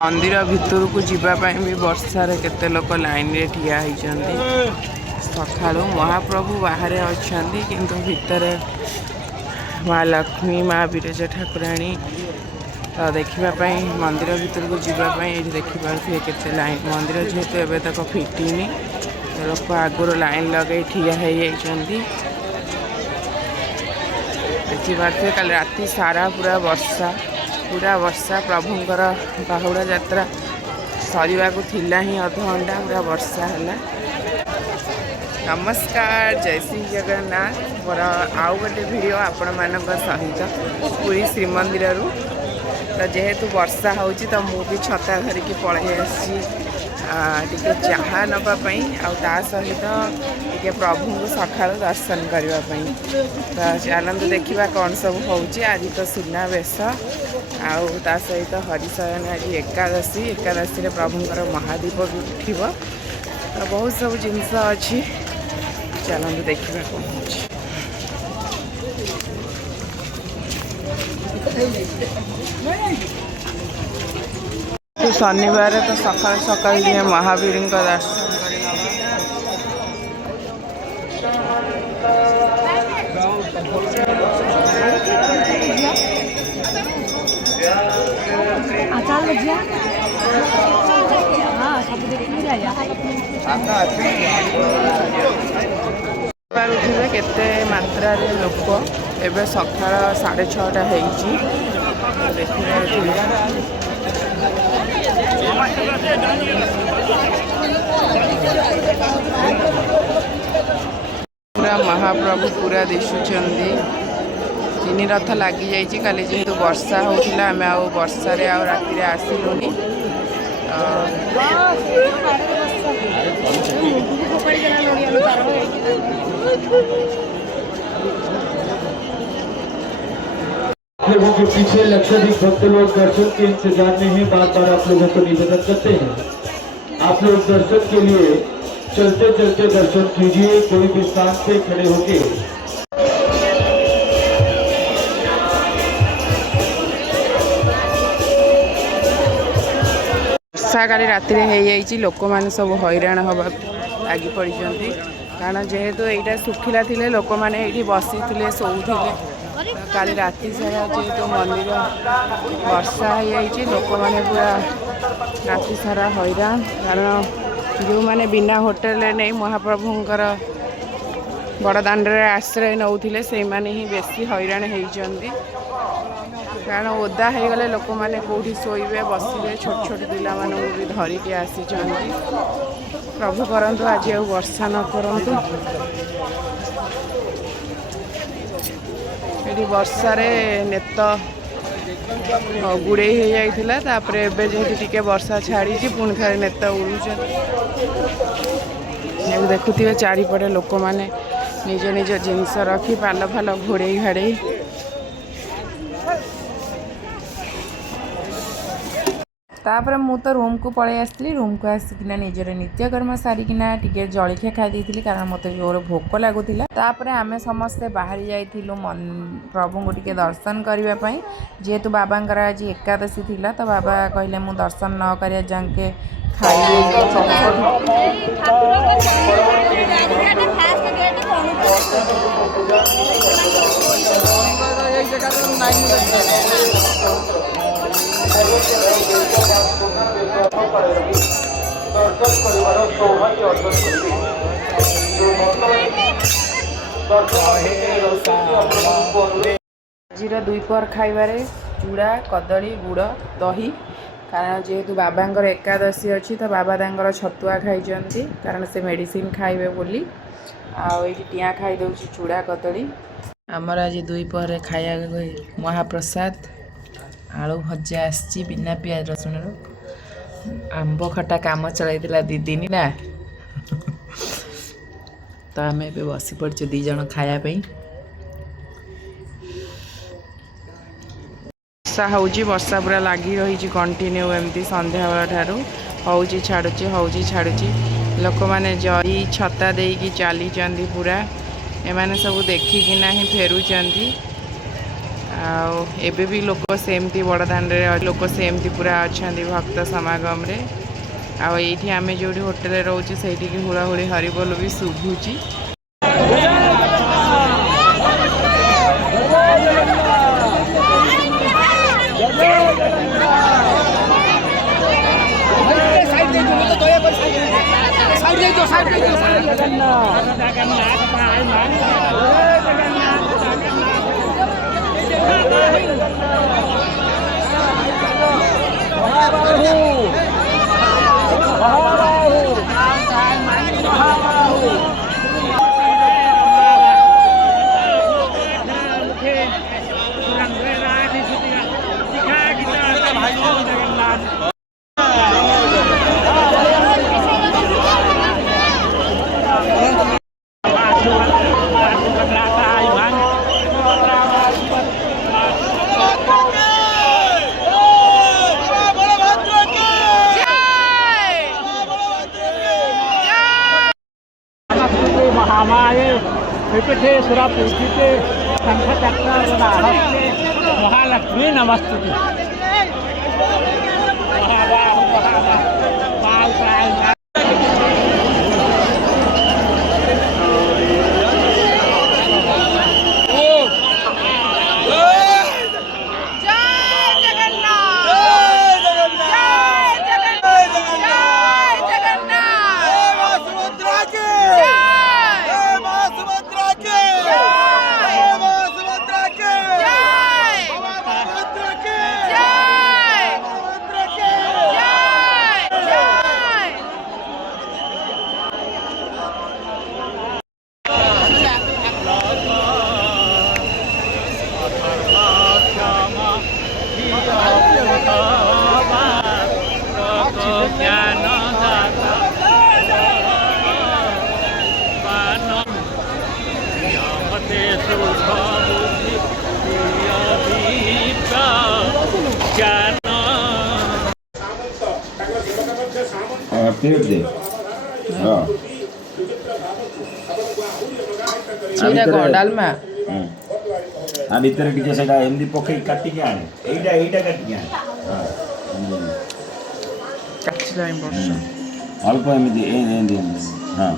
मंदिर भितर को जीवाई भी वर्षार केते लोक लाइन रे ठिया होइचंदी। सकाळु महाप्रभु बाहर अच्छा किंतु भितर माँ लक्ष्मी माँ विरजा ठाकुराणी तो देखापी मंदिर भितर को जीवाई ये देखिपे केते लाइन मंदिर जेहेतु एवं तक फिटिनी लोक आगुरी लाइन लगे ठिया देखिपे कल राति सारा पूरा वर्षा प्रभुंकर बाहुड़ा यात्रा सरिया को थिला ही अधघंटा पूरा वर्षा है। नमस्कार जय श्री जगन्नाथ मोर आउ गोटे वीडियो आपण मान सहित पुरी श्रीमंदिर तो जेहेतु वर्षा हो तो मुझे छता धरिकी पलि आसी चाहा नापी आ सहित टे प्रभु को सका दर्शन करने तो चलते देखा कौन सब हो आज तो सुनावेश आ सहित हरिशयन आज एकादशी प्रभुंर महादीप भी उठो तो बहुत सब जिनस अच्छी चलते देखा कौन हो शनिवार तो सकाल सकाल दिए महावीर दर्शन उठे केते मात्रा लोक एवं सकाल 6:30 हो पूरा महाप्रभु पूरा दिशुचंदी तीन रथ लगी जाइए काली जेहेतु वर्षा होता आम आ वर्षा राति आसिलुनी लोगों के पीछे लक्षाधिक भक्त लोग दर्शन के इंतजार में हैं। बार बार आप लोगों को निवेदन करते हैं आप लोग दर्शन के लिए चलते चलते दर्शन कीजिए, कोई भी स्थान पे खड़े होके वर्षा काली राति हो लोक मैंने सब हैरान हवा लगी पड़ी कारण जेहेतु यहाँ सुखिला थिले लोक मैंने ये बसी थे शोले काली राति सारा जेहेतु मंदिर वर्षा हो लोक मैंने पूरा राति सारा हैरान कारण जो मैंने बिना होटेल नहीं महाप्रभुंकर बड़दाण्ड आश्रय नौले से मैंने ही बेसी हैरान होती कारण ओदा हो गले लोक मैंने कौटी शोबे बसवे छोट छोट पिला भी धरिकी आसी प्रभु करंतु आज आ वर्षा न करंतु ये वर्षारे नेत गुड़े हो जाता जेहेतु टिके वर्षा छाड़ी पुणी थे नेत उड़ुचे देखुवे चारिपटे लोक मैंने निज निज जिनस रखी पाल फाल घोड़े घाड़े तापर मु तो रूम को पलि आसती रूम को आसिकिना निजर नित्यकर्म सारिकिना टिके जलखिया खाई देइथिली कारण मते जोर भोक लागुतिला। तापर आमे समस्ते बाहरी जाइथिलु प्रभु को टिके दर्शन करबा पई जेहेतु बाबांकर आज एकादशी थिला तो बाबा कहले मु दर्शन न करिया जांके आज दुईपहर खाइबारे चूड़ा कदली गुड़ दही कारण जेहेतु बाबांकर एकादशी अच्छी तो बाबा तांकर छतुआ खाई कारण से मेडिसिन खाइबे बोली आई टिया खाई दउची चूड़ा कदली आमर आज दुईपहर खाया महाप्रसाद आलू भजा आसी बिना पियाज रसुण आंब खटा काम चलता दी दिन ना तो आम ए बसी पड़े दी जन खायापी वर्षा वर्षा पूरा लगी रही कंटिन्यू एमती संध्या बेला ठारू हौची छाड़ुची लोक मैंने जरी छता देकी चली पूरा एमाने सब देखिकिना ही फेरुचंदी एबे भी लोक सेमती बड़ दाण्डे लोक सेमती पूरा अच्छा भक्त समागम रे आठी आम जो होटेल रोचे से हुड़ाहुड़ी हरिबोल भी शुभुची। महामाये विपठेश्वर पूजिते शंखचक्रहस्ते महालक्ष्मी नमस्तुते। प्लेट दे हाँ डालमा आ भीतर टिके सेटा एमदी पकई काटी के आने एटा एटा काटी के आने काटला इम्पोर्टेंट अल्प एमदी ए हाँ